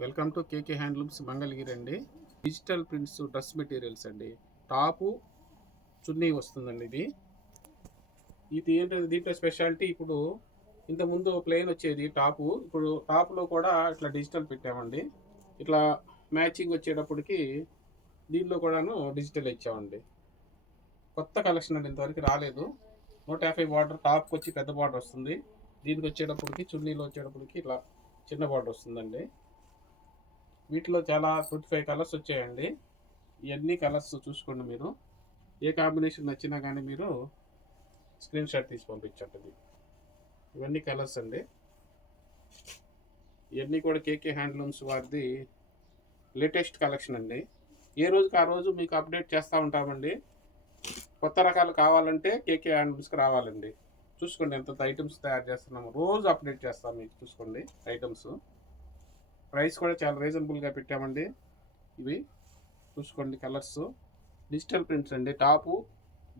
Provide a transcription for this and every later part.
Welcome to KK handlooms Mangalagiri అండి. Digital prints dress materials అండి. Top చున్నీ వస్తుందండి. ఇది ఏంటంటే దీంట్లో స్పెషాలిటీ ఇప్పుడు ఇంతకుముందు ప్లెయిన్ వచ్చేది టాపు. ఇప్పుడు టాప్లో కూడా ఇట్లా డిజిటల్ పెట్టామండి. ఇట్లా మ్యాచింగ్ వచ్చేటప్పటికి దీనిలో కూడాను డిజిటల్ ఇచ్చామండి. కొత్త కలెక్షన్ అండి, ఇంతవరకు రాలేదు. 150 బార్డర్, టాప్కి వచ్చి పెద్ద బార్డర్ వస్తుంది. దీనికి వచ్చేటప్పటికి చున్నీలో వచ్చేటప్పటికి ఇట్లా చిన్న బార్డర్ వస్తుందండి. వీటిలో చాలా 25 కలర్స్ వచ్చాయండి. ఇవన్నీ కలర్స్ చూసుకోండి. మీరు ఏ కాంబినేషన్ నచ్చినా కానీ మీరు స్క్రీన్ షాట్ తీసి పంపించండి. ఇవన్నీ కలర్స్ అండి. ఇవన్నీ కూడా కేకే హ్యాండ్లూమ్స్ వారిది లేటెస్ట్ కలెక్షన్ అండి. ఏ రోజుకి ఆ రోజు మీకు అప్డేట్ చేస్తూ ఉంటామండి. కొత్త రకాలు కావాలంటే కేకే హ్యాండ్లూమ్స్కి రావాలండి. చూసుకోండి ఎంత ఐటమ్స్ తయారు చేస్తున్నాము. రోజు అప్డేట్ చేస్తాం మీకు. చూసుకోండి ఐటమ్స్. ప్రైస్ కూడా చాలా రీజనబుల్గా పెట్టామండి. ఇవి చూసుకోండి కలర్స్. డిజిటల్ ప్రింట్స్ అండి. టాపు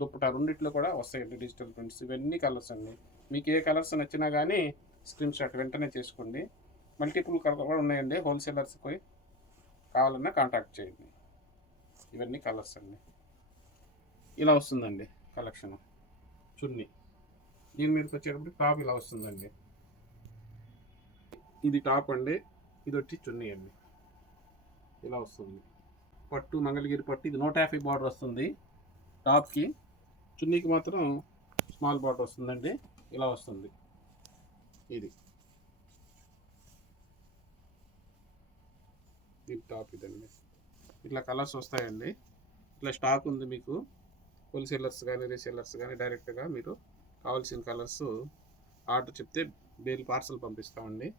దుప్పట రెండిట్లో కూడా వస్తాయండి డిజిటల్ ప్రింట్స్. ఇవన్నీ కలర్స్ అండి. మీకు ఏ కలర్స్ నచ్చినా కానీ స్క్రీన్ షాట్ వెంటనే చేసుకోండి. మల్టిపుల్ కలర్ కూడా ఉన్నాయండి. హోల్సేలర్స్కి కావాలన్నా కాంటాక్ట్ చేయండి. ఇవన్నీ కలర్స్ అండి. ఇలా వస్తుందండి కలెక్షన్. చున్నీ దీని మీదకి వచ్చేటప్పుడు టాప్ ఇలా వస్తుందండి. ఇది టాప్ అండి. ఇది వచ్చి చున్నీ అండి. ఇలా వస్తుంది. పట్టు మంగళగిరి పట్టు. ఇది 150 బార్డర్ వస్తుంది టాప్కి. చున్నీకి మాత్రం స్మాల్ బార్డర్ వస్తుందండి. ఇలా వస్తుంది. ఇది టాప్ ఇదండి. ఇట్లా కలర్స్ వస్తాయండి. ఇట్లా స్టాక్ ఉంది మీకు. హోల్సేలర్స్ కానీ రీసేలర్స్ కానీ డైరెక్ట్గా మీరు కావాల్సిన కలర్స్ ఆర్డర్ చెప్తే పార్సల్ పంపిస్తామండి.